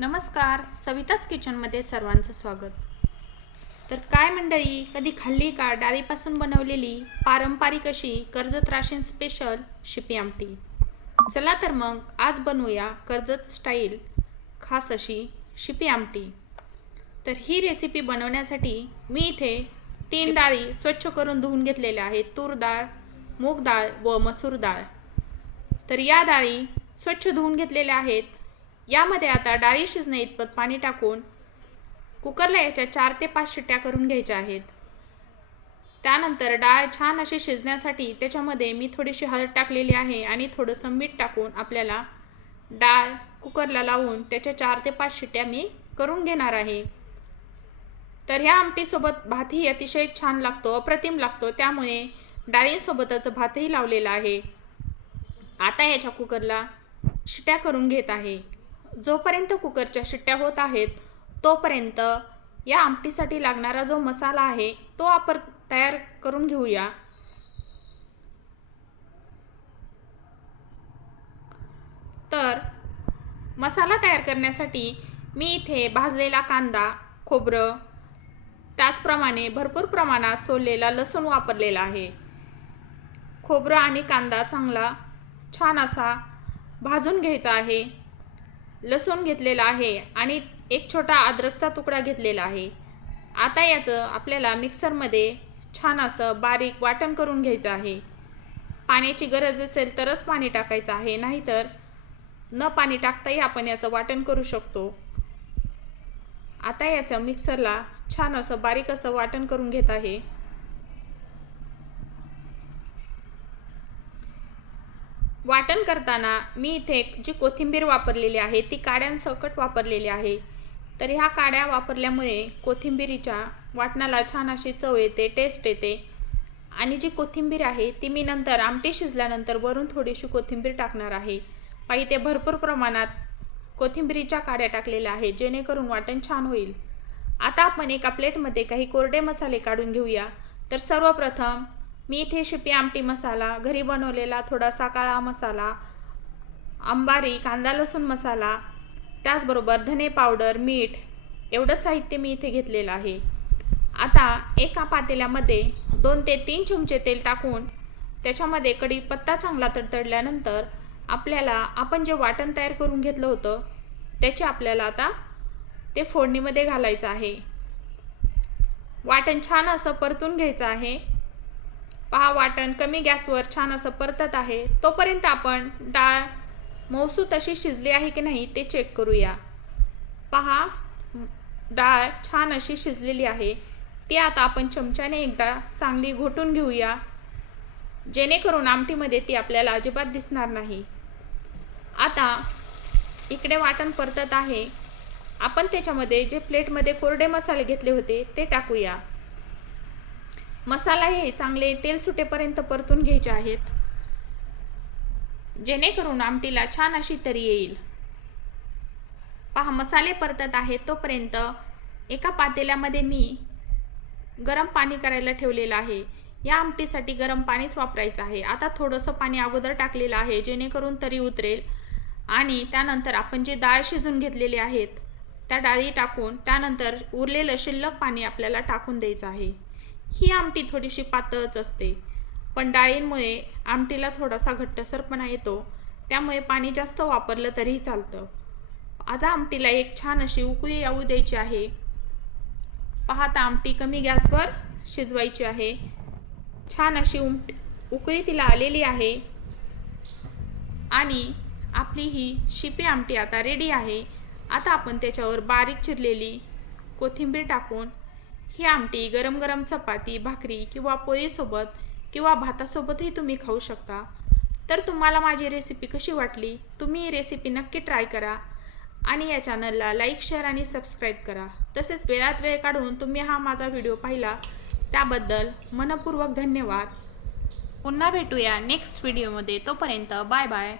नमस्कार सविताच किचनमध्ये सर्वांचं स्वागत. तर काय मंडळी कधी खाल्ली का डाळीपासून बनवलेली पारंपरिक अशी कर्जत राशीन स्पेशल शिपी आमटी? चला तर मग आज बनवूया कर्जत स्टाईल खास अशी शिपी आमटी. तर ही रेसिपी बनवण्यासाठी मी इथे तीन डाळी स्वच्छ करून धुवून घेतलेल्या आहेत तूर डाळ मूग डाळ व मसूर डाळ. तर या डाळी स्वच्छ धुवून घेतलेल्या आहेत यामध्ये आता डाळी शिजणे इतपत पाणी टाकून कुकरला याच्या चार ते पाच शिट्ट्या करून घ्यायच्या आहेत. त्यानंतर डाळ छान अशी शिजण्यासाठी त्याच्यामध्ये मी थोडीशी हळद टाकलेली आहे आणि थोडंसं मीठ टाकून आपल्याला डाळ कुकरला लावून त्याच्या चार ते पाच शिट्ट्या मी करून घेणार आहे. तर ह्या आमटीसोबत भातही अतिशय छान लागतो अप्रतिम लागतो त्यामुळे डाळींसोबतच भातही लावलेला आहे. आता याच्या कुकरला शिट्ट्या करून घेत आहे. जोपर्यंत कुकरच्या शिट्ट्या होत आहेत तोपर्यंत या आमटीसाठी लागणारा जो मसाला आहे तो आपण तयार करून घेऊया. तर मसाला तयार करण्यासाठी मी इथे भाजलेला कांदा खोबरं त्याचप्रमाणे भरपूर प्रमाणात सोललेला लसूण वापरलेला आहे. खोबरं आणि कांदा चांगला छान असा भाजून घ्यायचा आहे. लसूण घेतलेला आहे आणि एक छोटा अद्रकचा तुकडा घेतलेला आहे. आता याचं आपल्याला मिक्सरमध्ये छान असं बारीक वाटण करून घ्यायचं आहे. पाण्याची गरज असेल तरच पाणी टाकायचं आहे नाहीतर न पाणी टाकताही आपण याचं वाटण करू शकतो. आता याचं मिक्सरला छान असं बारीक असं वाटण करून घेत आहे. वाटण करताना मी इथे जी कोथिंबीर वापरलेली आहे ती काड्यांसकट वापरलेली आहे. तर ह्या काड्या वापरल्यामुळे कोथिंबीरीच्या वाटणाला छान अशी चव येते टेस्ट येते. आणि जी कोथिंबीर आहे ती मी नंतर आमटी शिजल्यानंतर वरून थोडीशी कोथिंबीर टाकणार आहे. पाहिजे ते भरपूर प्रमाणात कोथिंबीरीच्या काड्या टाकलेल्या आहे जेणेकरून वाटण छान होईल. आता आपण एका प्लेटमध्ये काही कोरडे मसाले काढून घेऊया. तर सर्वप्रथम मी इथे शिपी आमटी मसाला घरी बनवलेला थोडासा काळा मसाला अंबारी कांदा लसूण मसाला त्याचबरोबर धने पावडर मीठ एवढं साहित्य मी इथे घेतलेलं आहे. आता एका पातेल्यामध्ये दोन ते तीन चमचे तेल टाकून त्याच्यामध्ये कढीपत्ता चांगला तडतडल्यानंतर आपल्याला आपण जे वाटण तयार करून घेतलं होतं त्याचे आपल्याला आता ते फोडणीमध्ये घालायचं आहे. वाटण छान असं परतून घ्यायचं आहे. पहा वाटण कमी गॅसवर छान असं परतत आहे. तोपर्यंत आपण डाळ मौसू तशी शिजली आहे की नाही ते चेक करूया. पहा डाळ छान अशी शिजलेली आहे. ती आता आपण चमच्याने एकदा चांगली घोटून घेऊया. जेणेकरून आमटीमध्ये ती आपल्याला अजिबात दिसणार नाही. आता इकडे वाटण परतत आहे. आपण त्याच्यामध्ये जे प्लेटमध्ये कोरडे मसाले घेतले होते ते टाकूया. मसाला हे चांगले तेल सुटेपर्यंत परतून घ्यायचे आहेत. जेणेकरून आमटीला छान अशी तरी येईल. पहा मसाले परतत आहेत तोपर्यंत एका पातेल्यामध्ये मी गरम पाणी करायला ठेवलेलं आहे. या आमटीसाठी गरम पाणीच वापरायचं आहे. आता थोडंसं पाणी अगोदर टाकलेलं आहे जेणेकरून तरी उतरेल. आणि त्यानंतर आपण जे डाळ शिजून घेतलेली आहेत त्या डाळी टाकून त्यानंतर उरलेलं शिल्लक पाणी आपल्याला टाकून द्यायचं आहे. ही आमटी थोडीशी पातळच असते. पण डाळींमुळे आमटीला थोडासा घट्टसरपणा येतो. त्यामुळे पाणी जास्त वापरलं तरीही चालतं. आता आमटीला एक छान अशी उकळी येऊ द्यायची आहे. पाहता आमटी कमी गॅसवर शिजवायची आहे. छान अशी उमट उकळी तिला आलेली आहे. आणि आपली ही शिपी आमटी आता रेडी आहे. आता आपण त्याच्यावर बारीक चिरलेली कोथिंबीर टाकून ही आमटी गरम गरम चपाती भाकरी किंवा पोळीसोबत किंवा भातासोबतही तुम्ही खाऊ शकता. तर तुम्हाला माझी रेसिपी कशी वाटली तुम्ही ही रेसिपी नक्की ट्राय करा आणि या चॅनलला लाईक शेअर आणि सबस्क्राईब करा. तसेच वेळात वेळ काढून तुम्ही हा माझा व्हिडिओ पाहिला त्याबद्दल मनपूर्वक धन्यवाद. पुन्हा भेटूया नेक्स्ट व्हिडिओमध्ये तोपर्यंत बाय बाय